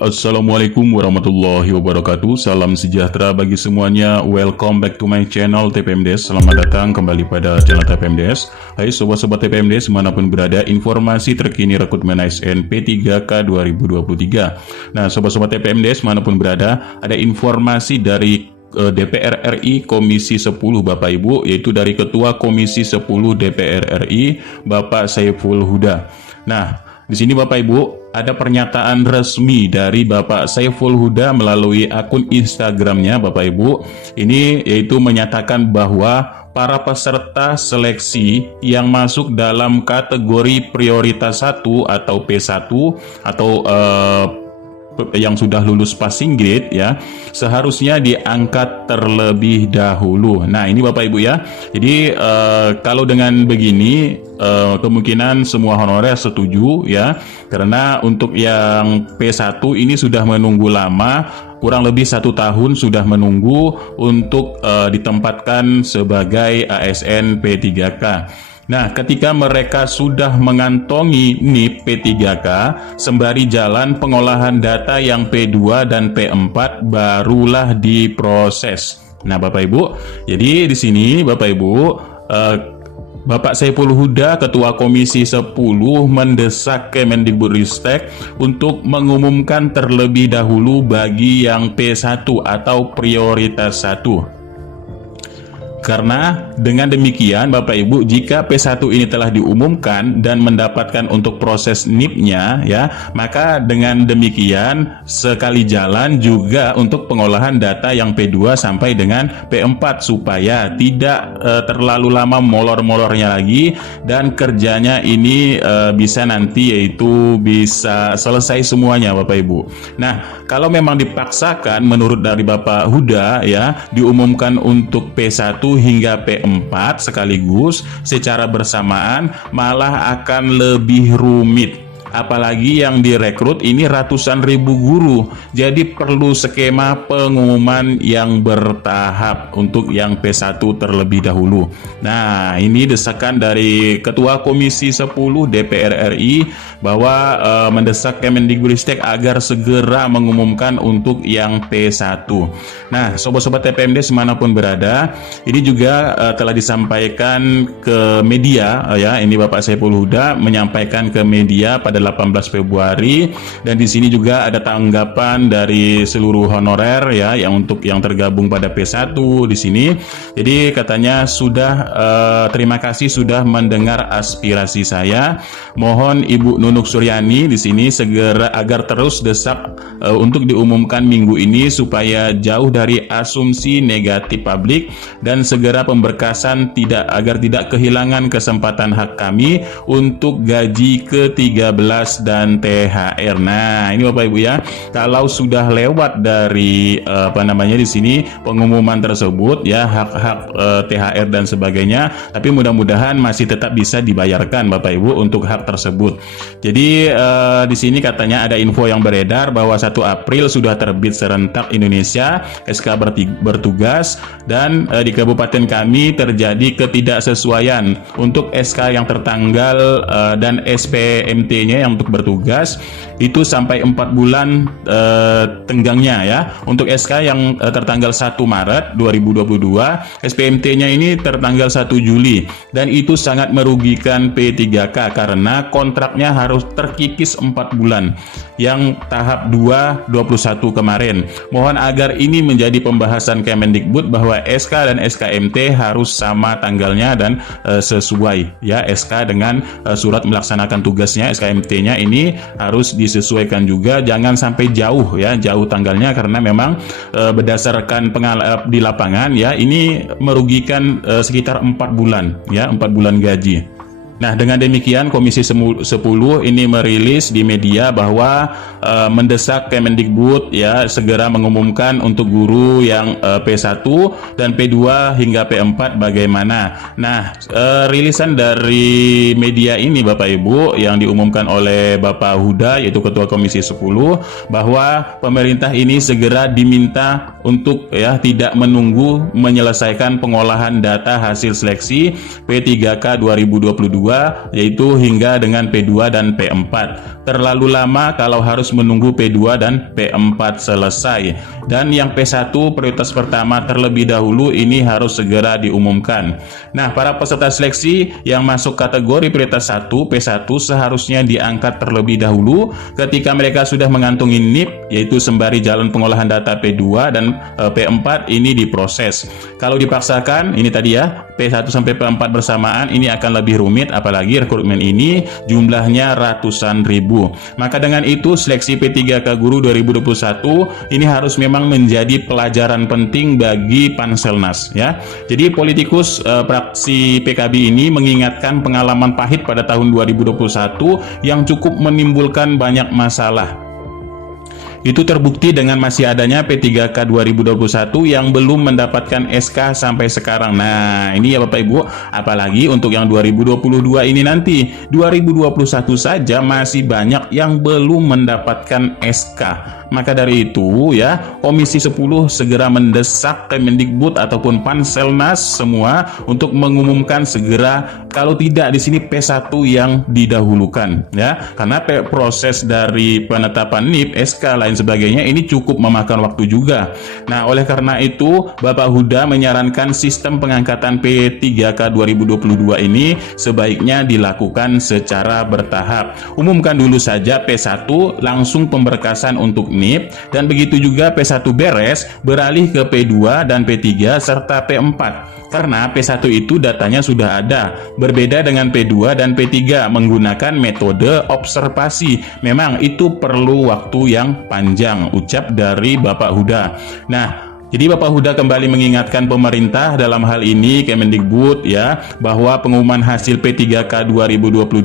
Assalamualaikum warahmatullahi wabarakatuh. Salam sejahtera bagi semuanya. Welcome back to my channel TPMDes. Selamat datang kembali pada channel TPMDes. Hai sobat-sobat TPMDes dimanapun berada, informasi terkini rekrutmen ASN P3K 2023. Nah sobat-sobat TPMDes dimanapun berada, ada informasi dari DPR RI Komisi 10 Bapak Ibu, yaitu dari Ketua Komisi 10 DPR RI Bapak Saiful Huda. Nah, di sini Bapak Ibu ada pernyataan resmi dari Bapak Saiful Huda melalui akun Instagramnya Bapak Ibu. Ini yaitu menyatakan bahwa para peserta seleksi yang masuk dalam kategori prioritas 1 atau P1 atau yang sudah lulus passing grade ya, seharusnya diangkat terlebih dahulu. Nah ini Bapak Ibu ya, jadi kalau dengan begini kemungkinan semua honorer setuju ya, karena untuk yang P1 ini sudah menunggu lama, kurang lebih 1 tahun sudah menunggu untuk ditempatkan sebagai ASN P3K. Nah, ketika mereka sudah mengantongi NIP P3K, sembari jalan pengolahan data yang P2 dan P4 barulah diproses. Nah, Bapak Ibu, jadi di sini Bapak Ibu, Bapak Saiful Huda, Ketua Komisi 10, mendesak Kemendikbudristek untuk mengumumkan terlebih dahulu bagi yang P1 atau prioritas 1. Karena dengan demikian Bapak Ibu, jika P1 ini telah diumumkan dan mendapatkan untuk proses NIP-nya ya, maka dengan demikian sekali jalan juga untuk pengolahan data yang P2 sampai dengan P4 supaya tidak terlalu lama molor-molornya lagi dan kerjanya ini bisa nanti yaitu bisa selesai semuanya Bapak Ibu. Nah, kalau memang dipaksakan menurut dari Bapak Huda ya, diumumkan untuk P1 hingga P4 sekaligus secara bersamaan, malah akan lebih rumit. Apalagi yang direkrut ini ratusan ribu guru, jadi perlu skema pengumuman yang bertahap untuk yang P1 terlebih dahulu. Nah, ini desakan dari Ketua Komisi 10 DPR RI bahwa mendesak Kemendikbudristek agar segera mengumumkan untuk yang P1. Nah, sobat-sobat TPMD dimanapun berada, ini juga telah disampaikan ke media ya. Ini Bapak Saiful Huda menyampaikan ke media pada 18 Februari, dan di sini juga ada tanggapan dari seluruh honorer ya yang untuk yang tergabung pada P1 di sini. Jadi katanya sudah terima kasih sudah mendengar aspirasi saya. Mohon Ibu Nunuk Suryani di sini segera agar terus desak untuk diumumkan minggu ini supaya jauh dari asumsi negatif publik dan segera pemberkasan agar tidak kehilangan kesempatan hak kami untuk gaji ke-13 dan THR. Nah, ini Bapak Ibu ya, kalau sudah lewat dari di sini pengumuman tersebut ya, hak-hak THR dan sebagainya, tapi mudah-mudahan masih tetap bisa dibayarkan Bapak Ibu untuk hak tersebut. Jadi di sini katanya ada info yang beredar bahwa 1 April sudah terbit serentak Indonesia SK bertugas, dan di kabupaten kami terjadi ketidaksesuaian untuk SK yang tertanggal dan SPMT-nya yang untuk bertugas itu sampai 4 bulan tenggangnya ya. Untuk SK yang tertanggal 1 Maret 2022, SPMT-nya ini tertanggal 1 Juli, dan itu sangat merugikan P3K karena kontraknya harus terkikis 4 bulan yang tahap 2 21 kemarin. Mohon agar ini menjadi pembahasan Kemendikbud bahwa SK dan SKMT harus sama tanggalnya dan sesuai ya, SK dengan surat melaksanakan tugasnya, SKMT-nya ini harus disesuaikan juga, jangan sampai jauh ya, jauh tanggalnya, karena memang berdasarkan pengalaman di lapangan ya, ini merugikan sekitar 4 bulan ya, 4 bulan gaji. Nah, dengan demikian Komisi 10 ini merilis di media bahwa mendesak Kemendikbud ya segera mengumumkan untuk guru yang P1 dan P2 hingga P4 bagaimana. Nah, rilisan dari media ini Bapak Ibu yang diumumkan oleh Bapak Huda yaitu Ketua Komisi 10 bahwa pemerintah ini segera diminta untuk ya tidak menunggu menyelesaikan pengolahan data hasil seleksi P3K 2022 yaitu hingga dengan P2 dan P4. Terlalu lama kalau harus menunggu P2 dan P4 selesai. Dan yang P1 prioritas pertama terlebih dahulu ini harus segera diumumkan. Nah, para peserta seleksi yang masuk kategori prioritas 1 P1 seharusnya diangkat terlebih dahulu ketika mereka sudah mengantongi NIP, yaitu sembari jalan pengolahan data P2 dan P4 ini diproses. Kalau dipaksakan, ini tadi ya, P1 sampai P4 bersamaan ini akan lebih rumit, apalagi rekrutmen ini jumlahnya ratusan ribu. Maka dengan itu seleksi P3K Guru 2021 ini harus memang menjadi pelajaran penting bagi Panselnas ya. Jadi politikus fraksi PKB ini mengingatkan pengalaman pahit pada tahun 2021 yang cukup menimbulkan banyak masalah. Itu terbukti dengan masih adanya P3K 2021 yang belum mendapatkan SK sampai sekarang. Nah, ini ya Bapak Ibu, apalagi untuk yang 2022 ini nanti. 2021 saja masih banyak yang belum mendapatkan SK. Maka dari itu ya, Komisi 10 segera mendesak Kemendikbud ataupun Panselnas semua untuk mengumumkan segera, kalau tidak di sini P1 yang didahulukan ya. Karena proses dari penetapan NIP, SK lain sebagainya ini cukup memakan waktu juga. Nah, oleh karena itu Bapak Huda menyarankan sistem pengangkatan P3K 2022 ini sebaiknya dilakukan secara bertahap. Umumkan dulu saja P1, langsung pemberkasan untuk NIP, dan begitu juga P1 beres, beralih ke P2 dan P3 serta P4. Karena P1 itu datanya sudah ada, berbeda dengan P2 dan P3 menggunakan metode observasi. Memang itu perlu waktu yang panjang, ucap dari Bapak Huda. Nah, jadi Bapak Huda kembali mengingatkan pemerintah dalam hal ini Kemendikbud ya, bahwa pengumuman hasil P3K 2022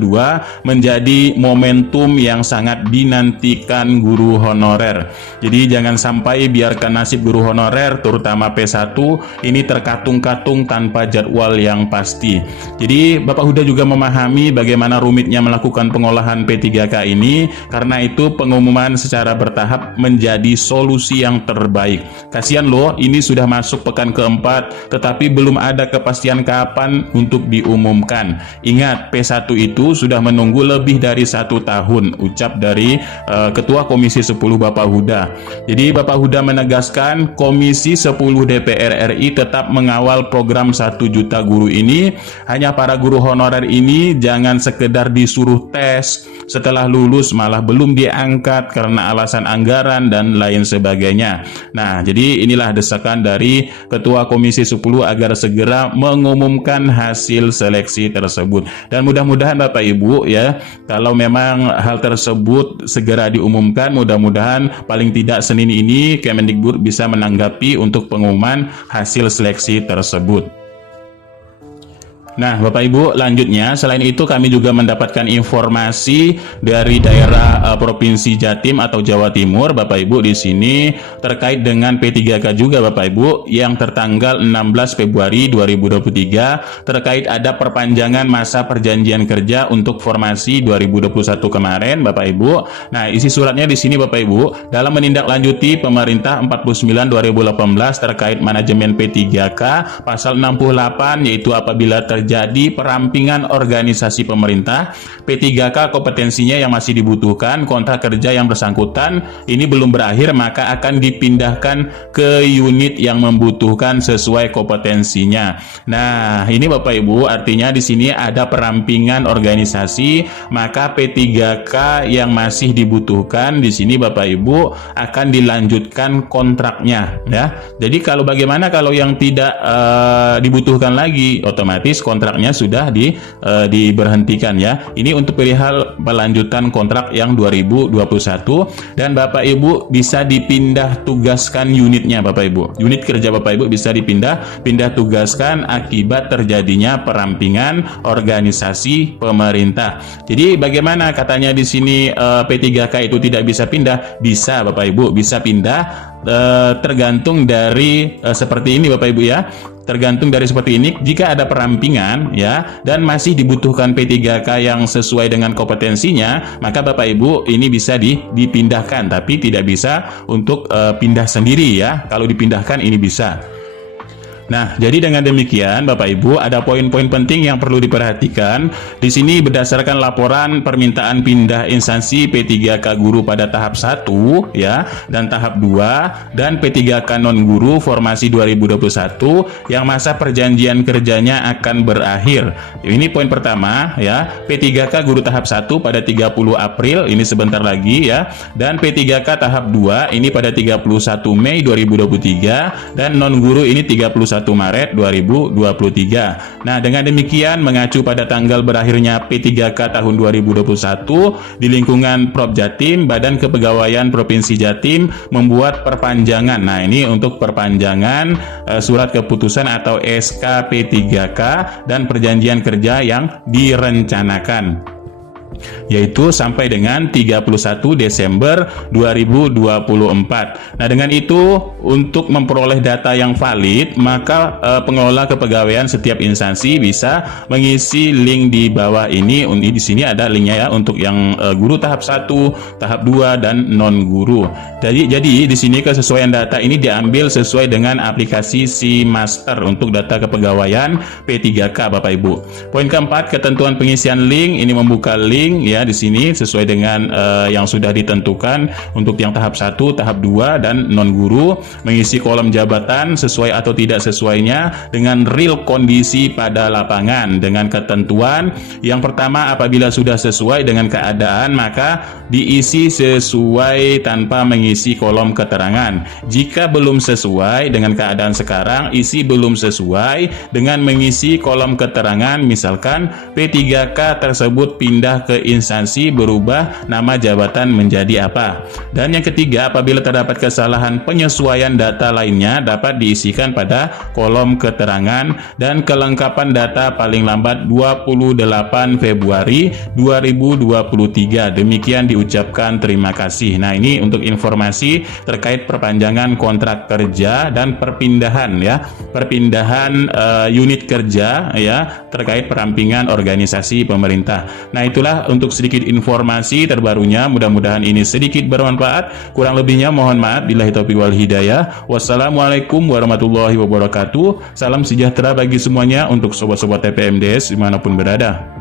menjadi momentum yang sangat dinantikan guru honorer. Jadi jangan sampai biarkan nasib guru honorer terutama P1 ini terkatung-katung tanpa jadwal yang pasti. Jadi Bapak Huda juga memahami bagaimana rumitnya melakukan pengolahan P3K ini, karena itu pengumuman secara bertahap menjadi solusi yang terbaik. Kasihan ini sudah masuk pekan keempat, tetapi belum ada kepastian kapan untuk diumumkan. Ingat, P1 itu sudah menunggu lebih dari 1 tahun, ucap dari Ketua Komisi 10 Bapak Huda. Jadi Bapak Huda menegaskan Komisi 10 DPR RI tetap mengawal program 1 juta guru ini. Hanya para guru honorer ini jangan sekedar disuruh tes, setelah lulus malah belum diangkat karena alasan anggaran dan lain sebagainya. Nah, jadi inilah desakan dari Ketua Komisi 10 agar segera mengumumkan hasil seleksi tersebut. Dan mudah-mudahan Bapak Ibu ya, kalau memang hal tersebut segera diumumkan, mudah-mudahan paling tidak Senin ini Kemendikbud bisa menanggapi untuk pengumuman hasil seleksi tersebut. Nah, Bapak Ibu, lanjutnya selain itu kami juga mendapatkan informasi dari daerah Provinsi Jatim atau Jawa Timur, Bapak Ibu, di sini terkait dengan P3K juga Bapak Ibu, yang tertanggal 16 Februari 2023 terkait ada perpanjangan masa perjanjian kerja untuk formasi 2021 kemarin Bapak Ibu. Nah, isi suratnya di sini Bapak Ibu, dalam menindaklanjuti Pemerintah 49 2018 terkait manajemen P3K pasal 68, yaitu apabila terjadi perampingan organisasi pemerintah, P3K kompetensinya yang masih dibutuhkan, kontrak kerja yang bersangkutan ini belum berakhir, maka akan dipindahkan ke unit yang membutuhkan sesuai kompetensinya. Nah, ini Bapak Ibu, artinya di sini ada perampingan organisasi, maka P3K yang masih dibutuhkan di sini Bapak Ibu akan dilanjutkan kontraknya ya. Jadi kalau bagaimana kalau yang tidak dibutuhkan lagi, otomatis kontraknya sudah diberhentikan ya. Ini untuk perihal pelanjutan kontrak yang 2021, dan Bapak Ibu bisa dipindah tugaskan unitnya Bapak Ibu. Unit kerja Bapak Ibu bisa pindah tugaskan akibat terjadinya perampingan organisasi pemerintah. Jadi bagaimana katanya di sini P3K itu tidak bisa pindah? Bisa Bapak Ibu, bisa pindah tergantung dari seperti ini Bapak Ibu ya. Tergantung dari seperti ini, jika ada perampingan ya dan masih dibutuhkan P3K yang sesuai dengan kompetensinya, maka Bapak Ibu ini bisa dipindahkan, tapi tidak bisa untuk pindah sendiri ya. Kalau dipindahkan ini bisa. Nah, jadi dengan demikian Bapak Ibu ada poin-poin penting yang perlu diperhatikan. Di sini berdasarkan laporan permintaan pindah instansi P3K guru pada tahap 1 ya dan tahap 2 dan P3K non guru formasi 2021 yang masa perjanjian kerjanya akan berakhir. Ini poin pertama ya. P3K guru tahap 1 pada 30 April ini sebentar lagi ya, dan P3K tahap 2 ini pada 31 Mei 2023 dan non guru ini 31 Maret 2023. Nah, dengan demikian mengacu pada tanggal berakhirnya P3K tahun 2021 di lingkungan Prop Jatim, Badan Kepegawaian Provinsi Jatim membuat perpanjangan. Nah, ini untuk perpanjangan surat keputusan atau SK P3K dan perjanjian kerja yang direncanakan, yaitu sampai dengan 31 Desember 2024. Nah, dengan itu untuk memperoleh data yang valid, maka pengelola kepegawaian setiap instansi bisa mengisi link di bawah ini. Di sini ada linknya ya untuk yang guru tahap 1, tahap 2 dan non guru. Jadi di sini kesesuaian data ini diambil sesuai dengan aplikasi SeaMaster untuk data kepegawaian P3K Bapak Ibu. Poin keempat, ketentuan pengisian link ini membuka link ya di sini sesuai dengan yang sudah ditentukan untuk yang tahap 1, tahap 2 dan non guru, mengisi kolom jabatan sesuai atau tidak sesuainya dengan real kondisi pada lapangan dengan ketentuan yang pertama, apabila sudah sesuai dengan keadaan maka diisi sesuai tanpa mengisi kolom keterangan. Jika belum sesuai dengan keadaan sekarang, isi belum sesuai dengan mengisi kolom keterangan, misalkan P3K tersebut pindah ke instansi, berubah nama jabatan menjadi apa. Dan yang ketiga, apabila terdapat kesalahan penyesuaian data lainnya dapat diisikan pada kolom keterangan dan kelengkapan data paling lambat 28 Februari 2023. Demikian diucapkan terima kasih. Nah, ini untuk informasi terkait perpanjangan kontrak kerja dan perpindahan ya, perpindahan unit kerja ya terkait perampingan organisasi pemerintah. Nah, itulah untuk sedikit informasi terbarunya. Mudah-mudahan ini sedikit bermanfaat. Kurang lebihnya mohon maaf. Billahi taufiq wal hidayah. Wassalamualaikum warahmatullahi wabarakatuh. Salam sejahtera bagi semuanya untuk sobat-sobat TPMDS dimanapun berada.